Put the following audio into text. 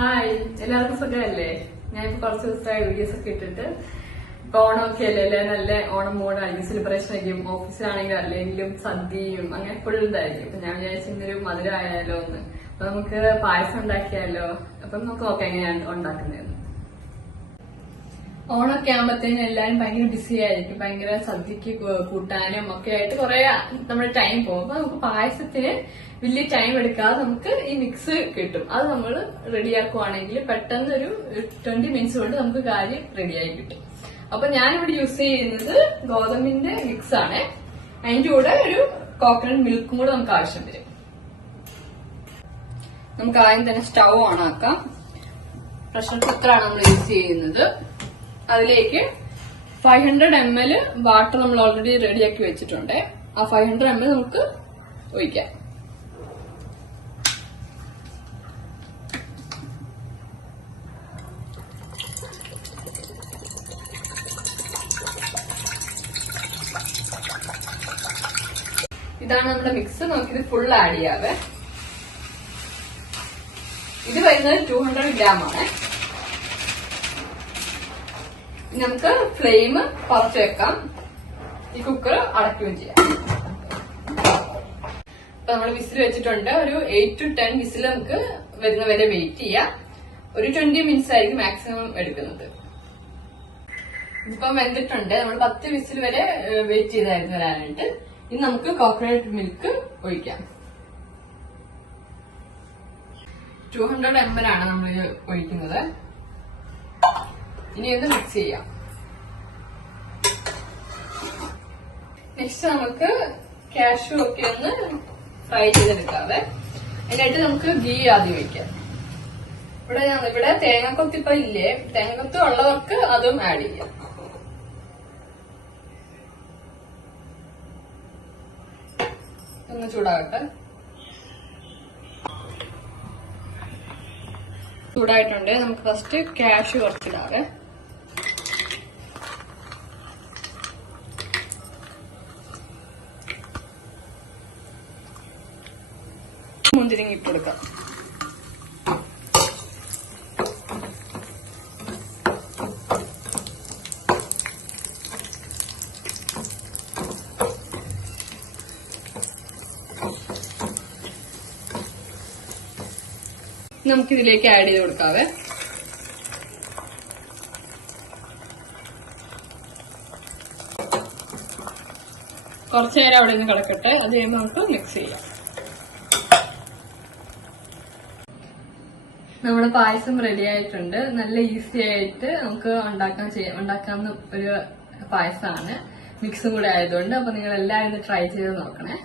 Hi, എല്ലാവർക്കും സുഖമല്ലേ? ഞാനിപ്പോ കുറച്ച് ദിവസമായി വീഡിയോസ് ഒക്കെ ഇട്ടിട്ട് ഇപ്പൊ ഓണമൊക്കെ അല്ലേ, നല്ല ഓണം മൂടായിരിക്കും, സെലിബ്രേഷൻ ആയിരിക്കും. ഓഫീസിലാണെങ്കിൽ അല്ലെങ്കിലും സദ്യയും അങ്ങനെ ഫുൾ ഇതായിരിക്കും. അപ്പൊ ഞാൻ വിചാരിച്ചു ഇന്നൊരു മധുരം ആയാലോ എന്ന്. അപ്പൊ നമുക്ക് പായസം ഉണ്ടാക്കിയാലോ? അപ്പൊ നമുക്ക് നോക്കാം എങ്ങനെയാണ് ഉണ്ടാക്കുന്നത്. ഓണമൊക്കെ ആകുമ്പോഴത്തേനും എല്ലാരും ഭയങ്കര ബിസി ആയിരിക്കും, ഭയങ്കര സദ്യക്ക് കൂട്ടാനും ഒക്കെ ആയിട്ട് കുറെ നമ്മുടെ ടൈം പോകും. അപ്പൊ നമുക്ക് പായസത്തിന് വലിയ ടൈം എടുക്കാതെ നമുക്ക് ഈ മിക്സ് കിട്ടും. അത് നമ്മൾ റെഡിയാക്കുവാണെങ്കിൽ പെട്ടെന്ന് ഒരു 20 മിനിറ്റ്സ് കൊണ്ട് നമുക്ക് കാര്യം റെഡിയായി കിട്ടും. അപ്പൊ ഞാനിവിടെ യൂസ് ചെയ്യുന്നത് ഗോതമ്പിന്റെ മിക്സ് ആണ്. അതിന്റെ കൂടെ ഒരു കോക്കനട്ട് മിൽക്കും കൂടെ നമുക്ക് ആവശ്യം വരും. നമുക്ക് ആദ്യം തന്നെ സ്റ്റൗ ഓൺ ആക്കാം. പ്രഷർ കുക്കറാണ് നമ്മൾ യൂസ് ചെയ്യുന്നത്. അതിലേക്ക് 500 ml വാട്ടർ നമ്മൾ ഓൾറെഡി റെഡിയാക്കി വെച്ചിട്ടുണ്ട്. ആ 500 ml നമുക്ക് ഒഴിക്കാം. ഇതാണ് നമ്മുടെ മിക്സ്. നമുക്കിത് ഫുൾ ആഡ് ചെയ്യാവേ. ഇത് വരുന്നത് 200 ഗ്രാം ആണ്. നമുക്ക് ഫ്ലെയിം കുറച്ച് വെക്കാം. ഈ കുക്കർ അടയ്ക്കുകയും ചെയ്യാം. അപ്പൊ നമ്മൾ വിസിൽ വെച്ചിട്ടുണ്ട്. ഒരു 8 to 10 വിസിൽ നമുക്ക് വരുന്ന വരെ വെയിറ്റ് ചെയ്യാം. ഒരു 20 മിനിറ്റ്സ് ആയിരിക്കും മാക്സിമം എടുക്കുന്നത്. ഇതിപ്പം വെന്തിട്ടുണ്ട്. നമ്മൾ 10 വിസിൽ വരെ വെയിറ്റ് ചെയ്തായിരുന്നു വരാനായിട്ട്. ഇനി നമുക്ക് കോക്കനട്ട് മിൽക്ക് ഒഴിക്കാം. 200 ml ആണ് നമ്മൾ ഒഴിക്കുന്നത്. ഇനി ഒന്ന് മിക്സ് ചെയ്യാം. നെക്സ്റ്റ് നമുക്ക് കാഷ്യൂ ഒക്കെ ഒന്ന് ഫ്രൈ ചെയ്തെടുക്കാവേ. അതിനായിട്ട് നമുക്ക് ഗീ ആദ്യം വയ്ക്കാം. ഇവിടെ തേങ്ങാക്കൊത്ത് ഇപ്പൊ ഇല്ലേ, തേങ്ങാക്കൊത്ത് ഉള്ളവർക്ക് അതും ആഡ് ചെയ്യാം. ഒന്ന് ചൂടാകട്ടെ. ചൂടായിട്ടുണ്ട്. നമുക്ക് ഫസ്റ്റ് കാഷ്യൂ കുറച്ചിടാവേ. മുന്തിരിങ്ങ ഇട്ട് കൊടുക്കാം. നമുക്കിതിലേക്ക് ആഡ് ചെയ്ത് കൊടുക്കാവേ. കുറച്ചു നേരം അവിടെ നിന്ന് കിടക്കട്ടെ. അത് കഴിയുമ്പോൾ നമുക്ക് മിക്സ് ചെയ്യാം. നമ്മുടെ പായസം റെഡി ആയിട്ടുണ്ട്. നല്ല ഈസി ആയിട്ട് നമുക്ക് ഉണ്ടാക്കാവുന്ന ഒരു പായസമാണ്. മിക്സും കൂടെ ആയതുകൊണ്ട്. അപ്പൊ നിങ്ങൾ എല്ലാവരും ട്രൈ ചെയ്ത് നോക്കണേ.